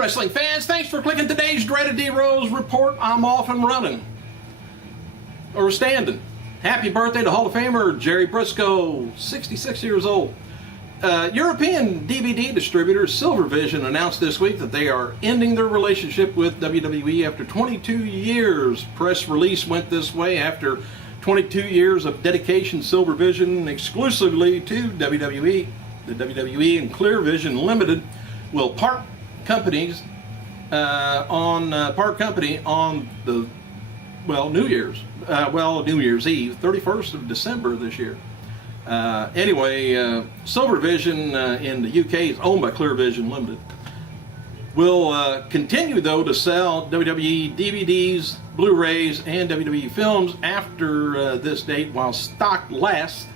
wrestling fans, thanks for clicking today's dreaded D-Rose report. I'm off and running. Or standing. Happy birthday to Hall of Famer Jerry Briscoe, 66 years old. European DVD distributor Silvervision announced this week that they are ending their relationship with WWE after 22 years. Press release went this way: after 22 years of dedication, Silvervision exclusively to WWE, the WWE and Clearvision Limited will part company on the New Year's Eve, 31st of December this year. Silvervision in the UK is owned by Clearvision Limited. Will continue though to sell WWE DVDs, Blu-rays, and WWE films after this date while stock lasts,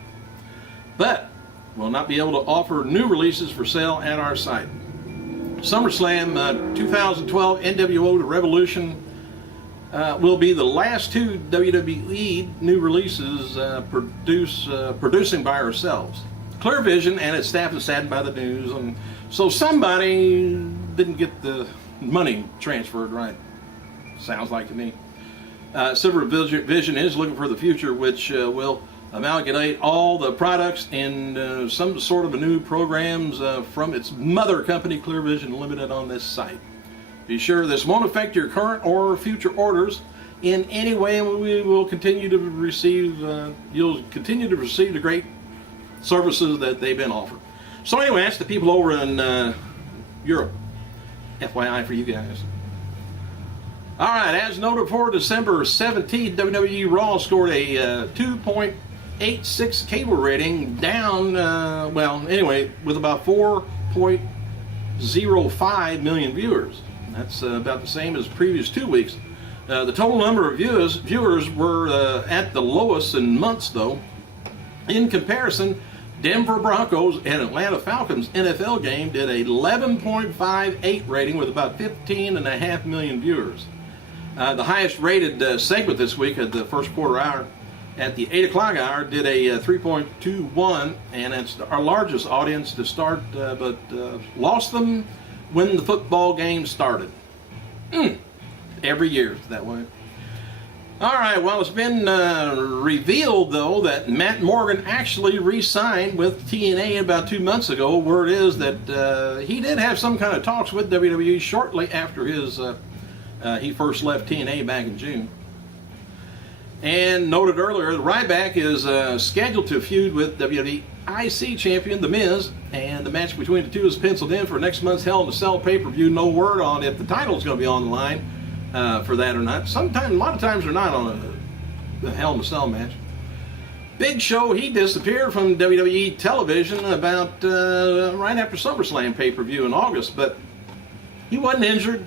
but will not be able to offer new releases for sale at our site. SummerSlam 2012 NWO to Revolution will be the last two WWE new releases producing by ourselves. Clearvision and its staff is saddened by the news, and so somebody didn't get the money transferred right. Sounds like to me. Silvervision is looking for the future, which will amalgamate all the products in some sort of a new programs from its mother company Clearvision Limited on this site. Be sure this won't affect your current or future orders in any way, and we will continue to receive, you'll continue to receive the great services that they've been offered. So anyway, that's the people over in Europe. FYI for you guys. Alright, as noted for December 17th, WWE Raw scored a 2.86 cable rating, down, with about 4.05 million viewers. That's about the same as the previous 2 weeks. The total number of viewers were at the lowest in months, though. In comparison, Denver Broncos and Atlanta Falcons NFL game did a 11.58 rating with about 15.5 million viewers. The highest rated segment this week at the first quarter hour, at the 8 o'clock hour, did a 3.21, and it's our largest audience to start, but lost them when the football game started. Every year it's that way. Alright, well, it's been revealed, though, that Matt Morgan actually re-signed with TNA about 2 months ago. Word is that he did have some kind of talks with WWE shortly after his he first left TNA back in June. And noted earlier, RYBACK is scheduled to feud with WWE IC champion The Miz, and the match between the two is penciled in for next month's Hell in a Cell pay-per-view. No word on if the title is going to be on the line for that or not. A lot of times they're not on the Hell in a Cell match. Big Show, he disappeared from WWE television about right after SummerSlam pay-per-view in August, but he wasn't injured.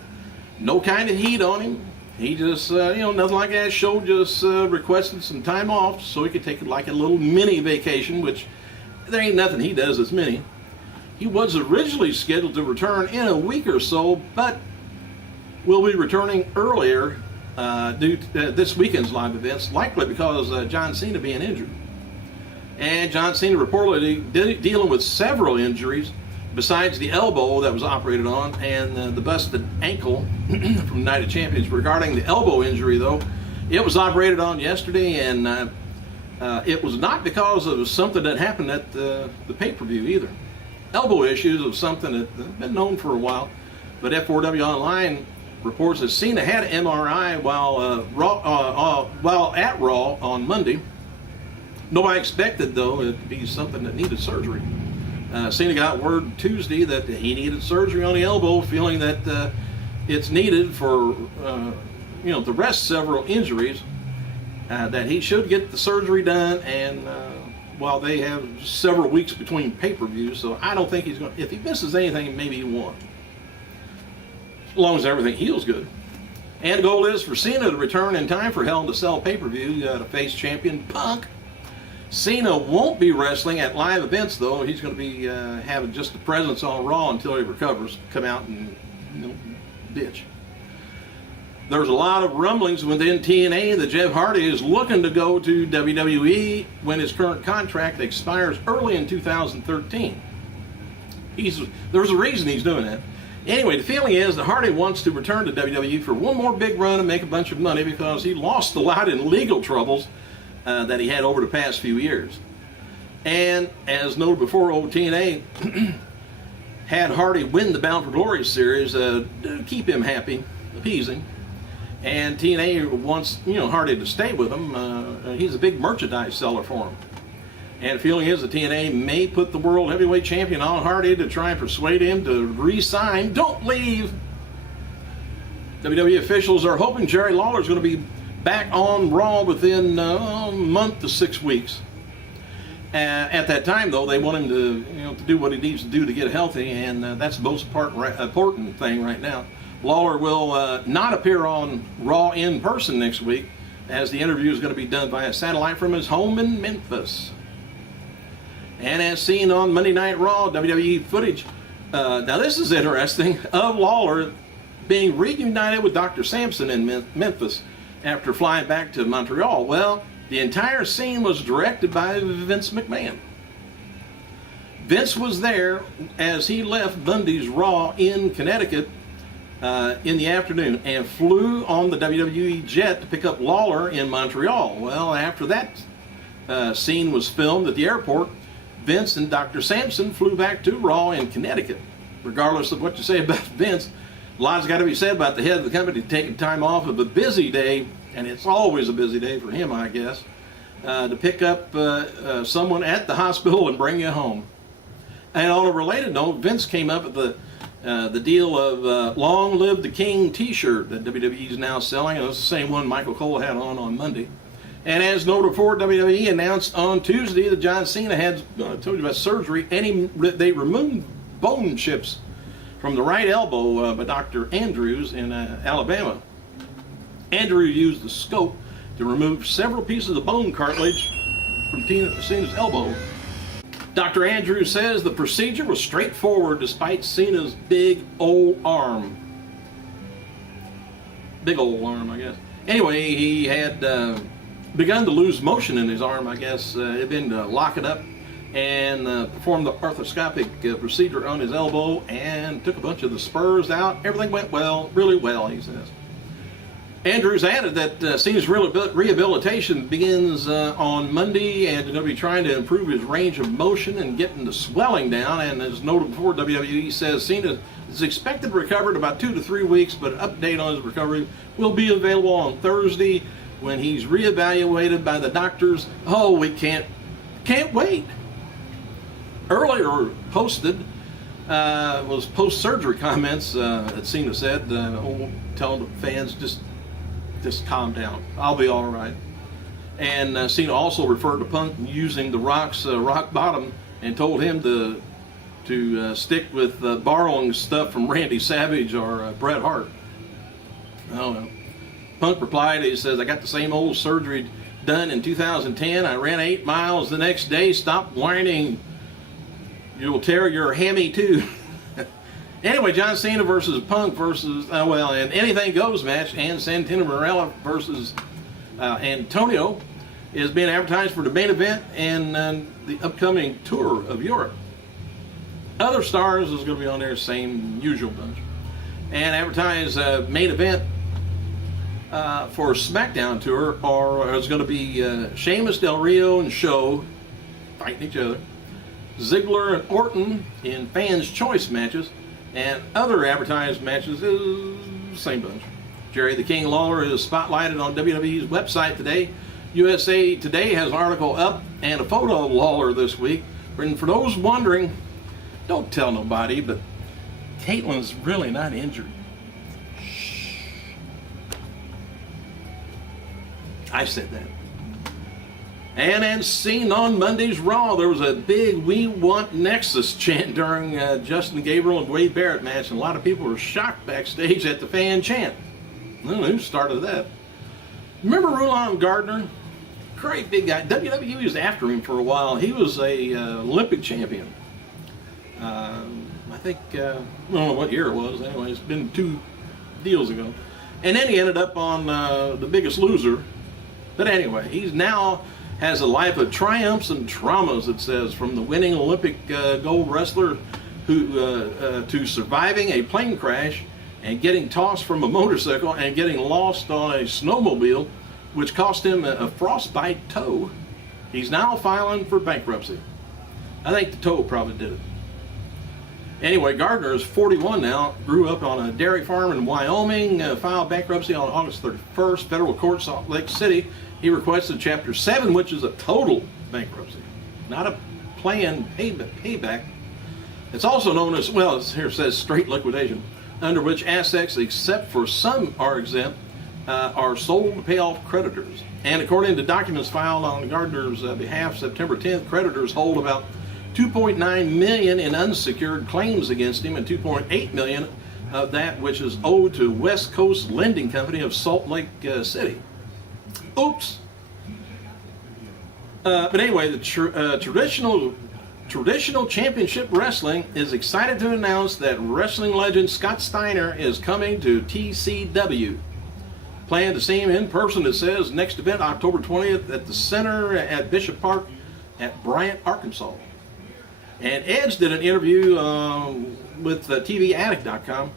No kind of heat on him. He just, nothing like that. Show just requested some time off so he could take like a little mini vacation, which there ain't nothing he does that's mini. He was originally scheduled to return in a week or so, but will be returning earlier due to this weekend's live events, likely because John Cena being injured. And John Cena reportedly dealing with several injuries besides the elbow that was operated on and the busted ankle from Night of Champions. Regarding the elbow injury, though, it was operated on yesterday, and it was not because of something that happened at the pay-per-view either. Elbow issues of something that has been known for a while, but F4W Online reports that Cena had an MRI while at Raw on Monday. Nobody expected, though, it to be something that needed surgery. Cena got word Tuesday that he needed surgery on the elbow, feeling that it's needed for to rest several injuries, that he should get the surgery done, and while they have several weeks between pay-per-views, so I don't think he's going to, if he misses anything, maybe he won't. As long as everything heals good. And the goal is for Cena to return in time for Hell in a Cell pay-per-view to face champion Punk. Cena won't be wrestling at live events, though. He's going to be having just a presence on Raw until he recovers, come out and bitch. There's a lot of rumblings within TNA that Jeff Hardy is looking to go to WWE when his current contract expires early in 2013. There's a reason he's doing that. Anyway, the feeling is that Hardy wants to return to WWE for one more big run and make a bunch of money because he lost a lot in legal troubles that he had over the past few years. And as noted before, old TNA had Hardy win the Bound for Glory series to keep him happy, appeasing. And TNA wants, Hardy to stay with him. He's a big merchandise seller for him. And the feeling is that TNA may put the World Heavyweight Champion on Hardy to try and persuade him to re-sign. Don't leave! WWE officials are hoping Jerry Lawler is going to be back on Raw within a month to 6 weeks. At that time, though, they want him to do what he needs to do to get healthy, and that's the most important thing right now. Lawler will not appear on Raw in person next week, as the interview is going to be done via satellite from his home in Memphis. And as seen on Monday Night Raw, WWE footage, now this is interesting, of Lawler being reunited with Dr. Sampson in Memphis after flying back to Montreal. Well, the entire scene was directed by Vince McMahon. Vince was there as he left Monday's Raw in Connecticut in the afternoon and flew on the WWE jet to pick up Lawler in Montreal. Well, after that scene was filmed at the airport, Vince and Dr. Sampson flew back to Raw in Connecticut. Regardless of what you say about Vince, a lot's got to be said about the head of the company taking time off of a busy day, and it's always a busy day for him, I guess, to pick up someone at the hospital and bring you home. And on a related note, Vince came up with the deal of Long Live the King t-shirt that WWE is now selling. It was the same one Michael Cole had on Monday. And as noted before, WWE announced on Tuesday that John Cena had, I told you about surgery, and they removed bone chips from the right elbow by Dr. Andrews in Alabama. Andrew used the scope to remove several pieces of bone cartilage from Cena's elbow. Dr. Andrews says the procedure was straightforward despite Cena's big old arm. Big old arm, I guess. Anyway, he had begun to lose motion in his arm, I guess. It had been locking up, and performed the arthroscopic procedure on his elbow and took a bunch of the spurs out. Everything went well, really well, he says. Andrews added that Cena's rehabilitation begins on Monday, and he'll be trying to improve his range of motion and getting the swelling down. And as noted before, WWE says Cena is expected to recover in about 2 to 3 weeks, but an update on his recovery will be available on Thursday when he's reevaluated by the doctors. Oh, we can't wait. Earlier posted was post-surgery comments that Cena said, telling the fans just calm down. I'll be all right. And Cena also referred to Punk using The Rock's rock bottom and told him to stick with borrowing stuff from Randy Savage or Bret Hart. I don't know. Punk replied, he says, I got the same old surgery done in 2010. I ran 8 miles the next day. Stop whining. You'll tear your hammy too. Anyway, John Cena versus Punk versus, an Anything Goes match, and Santino Marella versus Antonio is being advertised for the main event and the upcoming tour of Europe. Other stars is going to be on there, same usual bunch. And advertised main event for SmackDown tour is going to be Sheamus, Del Rio, and Show fighting each other. Ziggler and Orton in fans' choice matches, and other advertised matches is the same bunch. Jerry the King Lawler is spotlighted on WWE's website today. USA Today has an article up and a photo of Lawler this week. And for those wondering, don't tell nobody, but Caitlin's really not injured. Shh. I said that. And as seen on Monday's Raw, there was a big "We Want Nexus" chant during Justin Gabriel and Wade Barrett match, and a lot of people were shocked backstage at the fan chant. I don't know who started that. Remember Rulon Gardner? Great big guy. WWE was after him for a while. He was a Olympic champion. I think, I don't know what year it was. Anyway, it's been 2 deals ago. And then he ended up on The Biggest Loser. But anyway, he's now has a life of triumphs and traumas, it says, from the winning Olympic gold wrestler to surviving a plane crash and getting tossed from a motorcycle and getting lost on a snowmobile, which cost him a frostbite toe. He's now filing for bankruptcy. I think the toe probably did it. Anyway, Gardner is 41 now, grew up on a dairy farm in Wyoming, filed bankruptcy on August 31st, federal court, Salt Lake City. He requested Chapter 7, which is a total bankruptcy, not a planned payback. It's also known as, well, here it says straight liquidation, under which assets, except for some are exempt, are sold to pay off creditors. And according to documents filed on Gardner's behalf, September 10th, creditors hold about $2.9 million in unsecured claims against him, and $2.8 million of that which is owed to West Coast Lending Company of Salt Lake City. Oops. But anyway, the traditional championship wrestling is excited to announce that wrestling legend Scott Steiner is coming to TCW. Plan to see him in person, it says. Next event, October 20th at the Center at Bishop Park at Bryant, Arkansas. And Edge did an interview with TVAddict.com,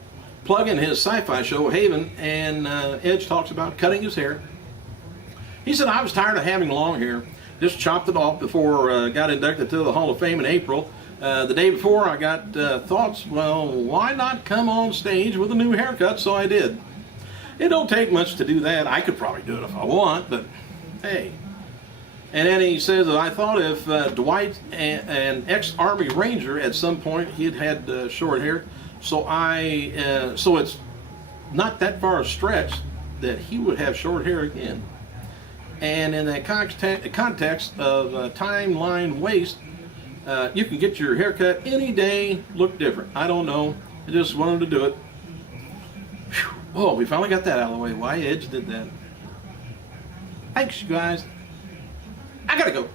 plugging his sci-fi show, Haven, and Edge talks about cutting his hair. He said, I was tired of having long hair. Just chopped it off before I got inducted to the Hall of Fame in April. The day before, I got thoughts, well, why not come on stage with a new haircut? So I did. It don't take much to do that. I could probably do it if I want, but hey. And then he says, I thought if Dwight, an ex-Army Ranger, at some point he'd had short hair, so it's not that far a stretch that he would have short hair again. And in the context of timeline waste, you can get your haircut any day, look different. I don't know. I just wanted to do it. Whew. Oh, we finally got that out of the way. Why Edge did that. Thanks, you guys. I gotta go.